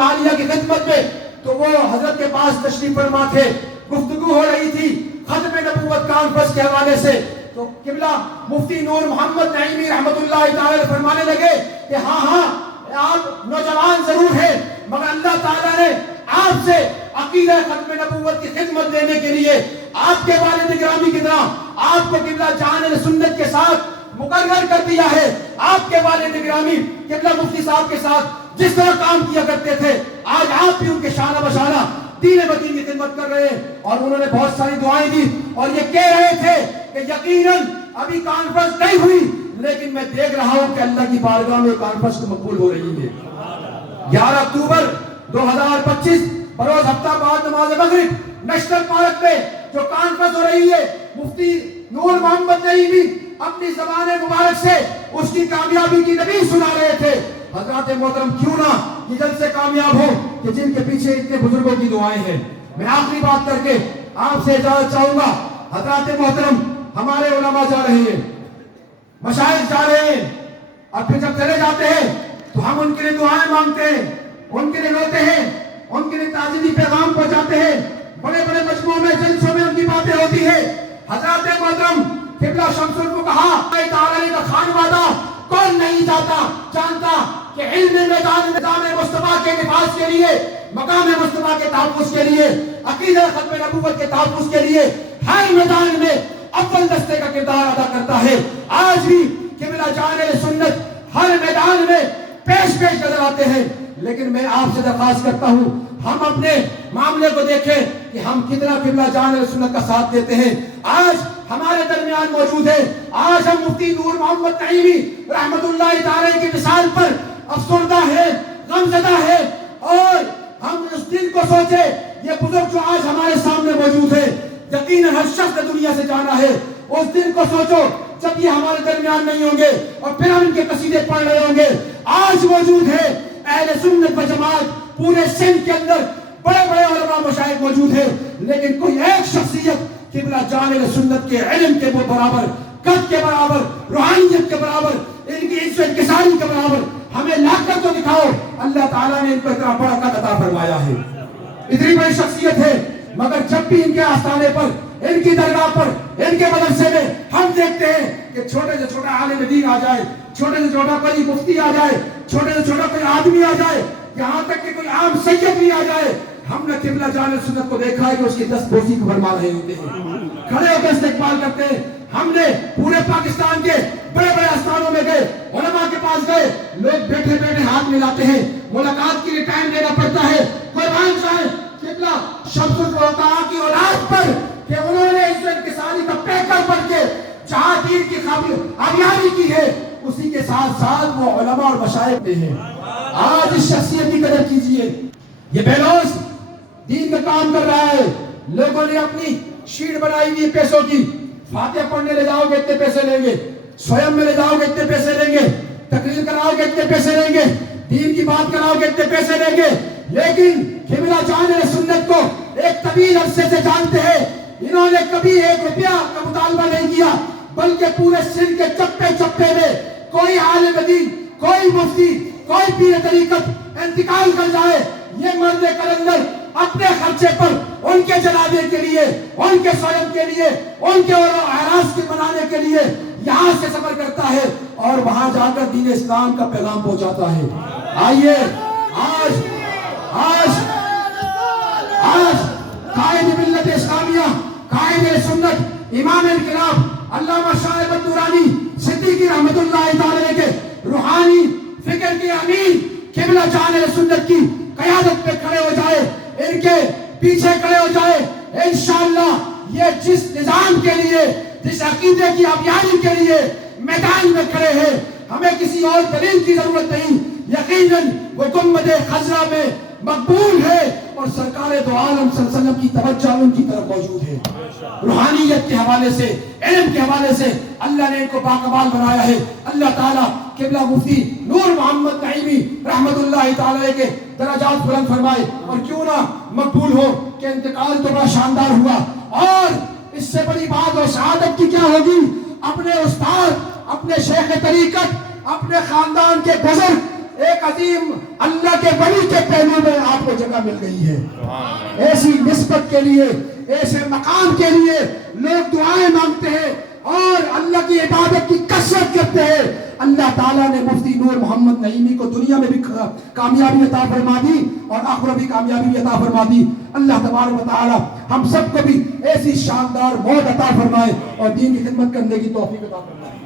العالیہ کی خدمت میں، تو وہ حضرت کے پاس تشریف فرما تھے، گفتگو ہو رہی تھی ختم نبوت کانفرنس کے حوالے سے، تو قبلہ مفتی نور محمد نعیمی رحمت اللہ تعالی فرمانے لگے کہ ہاں آپ نوجوان ضرور ہیں، مگر اللہ تعالیٰ نے آپ سے عقیدہ ختم نبوت کی خدمت دینے کے لیے آپ کے والد گرامی کی طرح آپ کو قبلہ جان سنت کے ساتھ مقرر کر دیا ہے۔ آپ کے والد گرامی قبلہ مفتی صاحب کے ساتھ جس طرح کام کیا کرتے تھے، آج آپ بھی ان کے شانہ بشانہ دین مدین کی خدمت کر رہے ہیں، اور انہوں نے بہت ساری دعائیں دی اور یہ کہہ رہے تھے کہ یقیناً ابھی کانفرنس نہیں ہوئی، لیکن میں دیکھ رہا ہوں کہ اللہ کی بارگاہ میں کانفرنس مقبول ہو رہی ہے۔ 11 اکتوبر 2025 بروز ہفتہ بعد نماز مغرب نیشنل پارک میں جو کانفرنس ہو رہی ہے، مفتی نور محمد نعیمی اپنی زبان مبارک سے اس کی کامیابی کی نبی سنا رہے تھے۔ حضرات محترم کیوں نہ یہ جلسے کامیاب ہو کہ جن کے پیچھے اتنے بزرگوں کی دعائیں ہیں۔ میں آخری بات کر کے آپ سے اجازت چاہوں گا۔ حضرات محترم ہمارے علماء جا رہے ہیں، مشائخ جا رہے ہیں، اور پھر جب چلے جاتے ہیں تو ہم ان کے لیے دعائیں مانگتے ہیں، ان کے لیے روتے ہیں، ان کے لیے تعزیری پیغام پہنچاتے ہیں، بڑے بڑے مجموعوں میں جلسوں میں ان کی باتیں ہوتی ہیں۔ حضرات محترم قبلہ شمس الفقہا اللہ تعالی کا خانوادہ کون نہیں جانتا کہ علم میدان نظام مصطفیٰ کے نفاذ کے لیے، مقام مصطفیٰ کے تحفظ کے لیے، عقیدہ ختم نبوت کے تحفظ کے لیے ہر میدان میں اول دستے کا کردار ادا کرتا ہے۔ آج بھی قبلہ جان سنت ہر میدان میں پیش نظر آتے ہیں، لیکن میں آپ سے درخواست کرتا ہوں ہم اپنے معاملے کو دیکھیں کہ ہم کتنا قبلہ جان سنت کا ساتھ دیتے ہیں۔ آج ہمارے درمیان موجود ہے، آج ہم مفتی نور محمد نعیمی رحمت اللہ تعالی کی مثال پر افسردہ ہے، غمزدہ ہے، اور ہم اس دن کو سوچے یہ بزرگ جو آج ہمارے سامنے موجود ہے، یقیناً ہر شخص نے دنیا سے جانا ہے، اس دن کو سوچو جب یہ ہمارے درمیان نہیں ہوں گے اور پھر ہم ان کے قصیدے پڑھ رہے ہوں گے۔ آج موجود ہے اہل سنت و جماعت، پورے سندھ کے اندر بڑے بڑے علماء مشائخ موجود ہیں، لیکن کوئی ایک شخصیت قبلہ جان سنت کے علم کے برابر، قد کے برابر، روحانیت کے برابر، ان کی عزت انکساری کے برابر ہمیں لا کر تو دکھاؤ۔ اللہ تعالیٰ نے ان کو اتنا بڑا قد عطا فرمایا ہے، اتنی بڑی شخصیت ہے، مگر جب بھی ان کے آستانے پر، ان کی درگاہ پر، ان کے مدرسے میں ہم دیکھتے ہیں کہ چھوٹے سے چھوٹا عالم دین آ جائے، چھوٹے سے چھوٹا کوئی مفتی آ جائے، چھوٹے سے چھوٹا کوئی آدمی آ جائے، یہاں تک کہ کوئی عام سید بھی آ جائے، ہم نے قبلہ جان سنت کو دیکھا ہے کہ اس کی دست بوسی کو فرما رہے ہوتے ہیں، کھڑے ہو کے استقبال کرتے ہیں۔ ہم نے پورے پاکستان کے بڑے بڑے آستانوں میں گئے، علماء کے پاس گئے، لوگ بیٹھے بیٹھے ہاتھ ملاتے ہیں، ملاقات کے لیے ٹائم دینا پڑتا ہے۔ قربان جائے قبلہ شمس الفقہا کی اولاد پر کہ انہوں نے عزت انکساری کا پیکر بن کے جہاں دین کی کامیابی کی ہے، اسی کے ساتھ ساتھ وہ علماء اور مشائخ بھی ہیں۔ آج اس شخصیت کی قدر کیجئے، یہ بیلوس دین کا کام کر رہا ہے، لوگوں نے اپنی شیٹ بنائی ہوئی پیسوں کی، فاتحہ پڑھنے لے جاؤ گے اتنے پیسے لیں گے، سویم میں لے جاؤ گے اتنے پیسے لیں گے، تقریر کراؤ گے اتنے پیسے لیں گے، دین کی بات کراؤ گے اتنے پیسے لیں گے، لیکن قبلہ جان سنت کو ایک طویل عرصے سے جانتے ہیں، انہوں نے کبھی 1 روپیہ کا مطالبہ نہیں کیا، بلکہ پورے سندھ کے چپے چپے میں کوئی عالم دین، کوئی مفتی، کوئی پیر طریقت انتقال کر جائے، یہ مرد کلندر اپنے خرچے پر ان کے جنازے کے لیے، ان کے سویم کے لیے، ان کے اعراس کے منانے کے لیے یہاں سے سفر کرتا ہے اور وہاں جا کر دین اسلام کا پیغام پہنچاتا ہے۔ آئیے آج قائد ملت اسلامیہ، قائد سنت، امام انقلاب علامہ شاہ احمد نورانی صدیقی رحمت اللہ تعالی کے روحانی فکر کے امین قبلہ جان سنت کی قیادت پہ کھڑے ہو جائے، ان کے پیچھے کھڑے ہو جائے، انشاءاللہ یہ جس نظام کے لیے، جس عقیدے کی آبیاری کے لیے میدان میں کھڑے ہیں، ہمیں کسی اور دلیل کی ضرورت نہیں، یقیناً وہ گنبد خضرا میں مقبول ہے اور سرکار دو عالم صلی اللہ علیہ وسلم کی توجہ ان کی طرف موجود ہے۔ روحانیت کے حوالے سے، علم کے حوالے سے اللہ نے ان کو باکمال بنایا ہے۔ اللہ تعالیٰ قبلہ مفتی نور محمد نعیمی رحمت اللہ تعالی کے درجات بلند فرمائے، اور کیوں نہ مقبول ہو کہ انتقال تو بڑا شاندار ہوا، اور اس سے بڑی بات اور شہادت کی کیا ہوگی، اپنے استاد، اپنے شیخ طریقت، اپنے خاندان کے بزرگ، ایک عظیم اللہ کے ولی کے پہلو میں جگہ مل گئی ہے. ایسی نسبت کے لیے، ایسے مقام کے لیے لوگ دعائیں مانگتے ہیں اور اللہ کی عبادت کی کثرت کرتے ہیں. اللہ تعالیٰ نے مفتی نور محمد نعیمی کو دنیا میں بھی کامیابی عطا فرما دی اور آخرت بھی کامیابی بھی عطا فرما دی. اللہ تبارک و تعالیٰ ہم سب کو بھی ایسی شاندار موت عطا فرمائے اور دین کی خدمت کرنے کی توفیق عطا فرمائے.